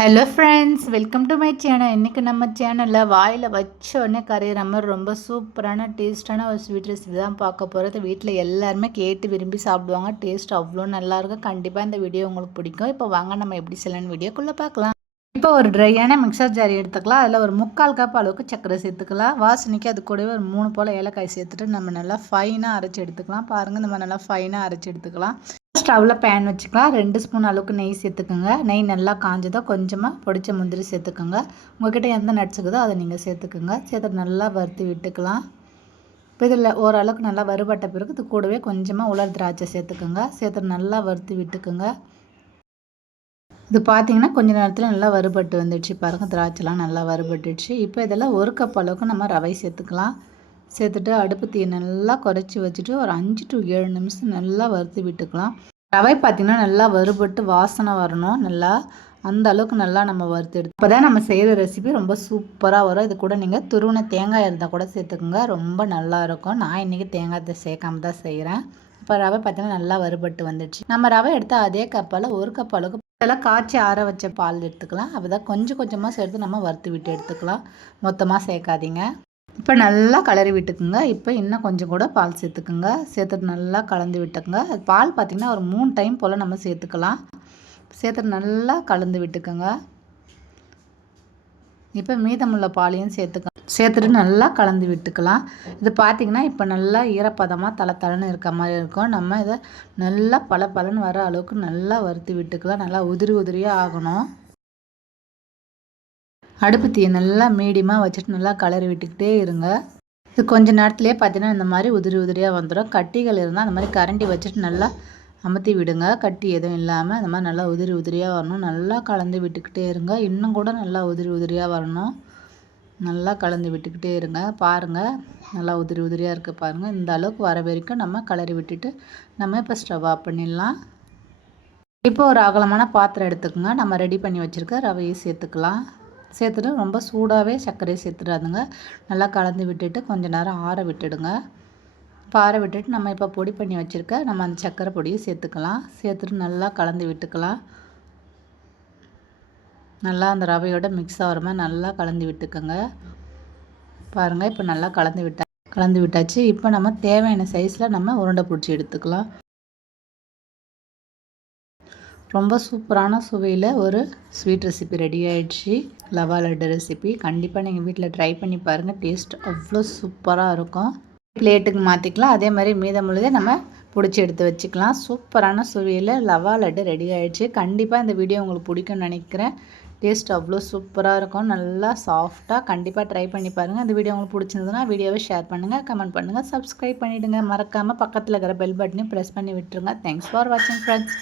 Hello friends, welcome to my channel. இன்றைக்கி நம்ம சேனலில் வாயில் வச்ச உடனே கரையிற மாதிரி ரொம்ப சூப்பரான டேஸ்ட்டான ஒரு ஸ்வீட் ரெசிபி தான் பார்க்க போகிறது. வீட்டில் எல்லாருமே கேட்டு விரும்பி சாப்பிடுவாங்க. டேஸ்ட் அவ்வளோ நல்லாயிருக்கும். கண்டிப்பாக இந்த வீடியோ உங்களுக்கு பிடிக்கும். இப்போ வாங்க நம்ம எப்படி செய்யலான்னு வீடியோக்குள்ளே பார்க்கலாம். இப்போ ஒரு ட்ரையான மிக்சர் ஜாரி எடுத்துக்கலாம். அதில் ஒரு 3/4 கப் அளவுக்கு சர்க்கரை சேர்த்துக்கலாம். வாசனைக்கு அது கூடவே ஒரு 3 போல் ஏலக்காய் சேர்த்துட்டு நம்ம நல்லா ஃபைனாக அரைச்சி எடுத்துக்கலாம். பாருங்கள், நம்ம நல்லா ஃபைனாக அரைச்சி எடுத்துக்கலாம். ஸ்டவ்வில் பேன் வச்சுக்கலாம். 2 ஸ்பூன் அளவுக்கு நெய் சேர்த்துக்கோங்க. நெய் நல்லா காஞ்சதோ கொஞ்சமாக பொடிச்ச முந்திரி சேர்த்துக்கோங்க. உங்கள்கிட்ட எந்த நட்ஸ் இருக்குதோ அதை நீங்கள் சேர்த்துக்கோங்க. சேர்த்து நல்லா வறுத்து விட்டுக்கலாம். இப்போ இதில் ஓரளவுக்கு நல்லா வறுபட்ட பிறகு இது கூடவே கொஞ்சமாக உலர் திராட்சை சேர்த்துக்கோங்க. சேர்த்து நல்லா வறுத்து விட்டுக்குங்க. இது பார்த்தீங்கன்னா கொஞ்ச நேரத்தில் நல்லா வறுபட்டு வந்துடுச்சு. பாருங்கள், திராட்சைலாம் நல்லா வறுபட்டுடுச்சு. இப்போ இதில் 1 கப் அளவுக்கு நம்ம ரவை சேர்த்துக்கலாம். சேர்த்துட்டு அடுப்பு தீயை நல்லா குறைச்சி வச்சுட்டு ஒரு 5 to 7 நிமிஷம் நல்லா வறுத்து விட்டுக்கலாம். ரவை பார்த்திங்கன்னா நல்லா வறுபட்டு வாசனை வரணும். நல்லா அந்த அளவுக்கு நல்லா நம்ம வறுத்து எடுத்து அப்போ தான் நம்ம செய்கிற ரெசிபி ரொம்ப சூப்பராக வரும். இது கூட நீங்கள் துருவின தேங்காய் இருந்தால் கூட சேர்த்துக்குங்க. ரொம்ப நல்லாயிருக்கும். நான் இன்றைக்கி தேங்காய் சேர்க்காம தான் செய்கிறேன். இப்போ ரவை பார்த்திங்கன்னா நல்லா வறுபட்டு வந்துடுச்சு. நம்ம ரவை எடுத்து அதே கப்பால் 1 கப் அளவுக்கு இதெல்லாம் காய்ச்சி ஆற வச்ச பால் எடுத்துக்கலாம். அப்போ தான் கொஞ்சம் கொஞ்சமாக சேர்த்து நம்ம வறுத்து விட்டு எடுத்துக்கலாம். மொத்தமாக சேர்க்காதீங்க. இப்போ நல்லா கலரி விட்டுக்குங்க. இப்போ இன்னும் கொஞ்சம் கூட பால் சேர்த்துக்குங்க. சேர்த்துட்டு நல்லா கலந்து விட்டுக்குங்க. பால் பார்த்திங்கன்னா ஒரு 3 டைம் போல் நம்ம சேர்த்துக்கலாம். சேர்த்துட்டு நல்லா கலந்து விட்டுக்குங்க. இப்போ மீதமுள்ள பாலையும் சேர்த்துட்டு நல்லா கலந்து விட்டுக்கலாம். இது பார்த்திங்கன்னா இப்போ நல்லா ஈரப்பதமாக தளன்னு இருக்க மாதிரி இருக்கும். நம்ம இதை நல்லா பலன்னு வர அளவுக்கு நல்லா வறுத்து விட்டுக்கலாம். நல்லா உதிரியாக ஆகணும். அடுப்பு தீயை நல்லா மீடியமாக வச்சுட்டு நல்லா கலரி விட்டுக்கிட்டே இருங்க. இது கொஞ்சம் நேரத்துலேயே பார்த்தீங்கன்னா இந்த மாதிரி உதிரியாக வந்துடும். கட்டிகள் இருந்தால் அந்த மாதிரி கரண்டி வச்சுட்டு நல்லா அமுத்தி விடுங்க. கட்டி எதுவும் இல்லாமல் அந்த மாதிரி நல்லா உதிரியாக வரணும். நல்லா கலந்து விட்டுக்கிட்டே இருங்க. இன்னும் கூட நல்லா உதிரியாக வரணும். நல்லா கலந்து விட்டுக்கிட்டே இருங்க. பாருங்கள், நல்லா உதிரியாக இருக்குது பாருங்கள். இந்த அளவுக்கு வர வரைக்கும் நம்ம கலரி விட்டுட்டு நம்ம இப்போ ஸ்டவ் ஆஃப் பண்ணிடலாம். இப்போ ஒரு அகலமான பாத்திரம் எடுத்துக்கோங்க. நம்ம ரெடி பண்ணி வச்சுருக்க ரவையை சேர்த்துக்கலாம். சேர்த்துட்டு ரொம்ப சூடாகவே சர்க்கரையை சேர்த்துடாதுங்க. நல்லா கலந்து விட்டுட்டு கொஞ்சம் நேரம் ஆற விட்டுடுங்க. இப்போ ஆற விட்டுட்டு நம்ம இப்போ பொடி பண்ணி வச்சுருக்க நம்ம அந்த சர்க்கரை பொடியை சேர்த்துக்கலாம். சேர்த்துட்டு நல்லா கலந்து விட்டுக்கலாம். நல்லா அந்த ரவையோட மிக்ஸ் ஆகிற மாதிரி நல்லா கலந்து விட்டுக்கோங்க. பாருங்கள், இப்போ நல்லா கலந்து விட்டாச்சு. இப்போ நம்ம தேவையான சைஸில் நம்ம உருண்டை பிடிச்சி எடுத்துக்கலாம். ரொம்ப சூப்பரான சுவையில் ஒரு ஸ்வீட் ரெசிபி ரெடி ஆகிடுச்சு. லவா லட்டு ரெசிபி கண்டிப்பாக நீங்கள் வீட்டில் ட்ரை பண்ணி பாருங்கள். டேஸ்ட் அவ்வளோ சூப்பராக இருக்கும். பிளேட்டுக்கு மாற்றிக்கலாம். அதே மாதிரி மீதமுள்ளதே நம்ம பிடிச்சி எடுத்து வச்சுக்கலாம். சூப்பரான சுவையில் லவா லட்டு ரெடி ஆகிடுச்சு. கண்டிப்பாக இந்த வீடியோ உங்களுக்கு பிடிக்கும்னு நினைக்கிறேன். டேஸ்ட் அவ்வளோ சூப்பராக இருக்கும். நல்லா சாஃப்டாக. கண்டிப்பாக ட்ரை பண்ணி பாருங்கள். இந்த வீடியோ உங்களுக்கு பிடிச்சிருந்ததுன்னா வீடியோவை ஷேர் பண்ணுங்கள், கமெண்ட் பண்ணுங்கள், சப்ஸ்கிரைப் பண்ணிவிடுங்க. மறக்காமல் பக்கத்தில் இருக்கிற பெல் பட்டனையும் ப்ரெஸ் பண்ணி விட்டுருங்க. தேங்க்ஸ் ஃபார் வாட்சிங் ஃப்ரெண்ட்ஸ்.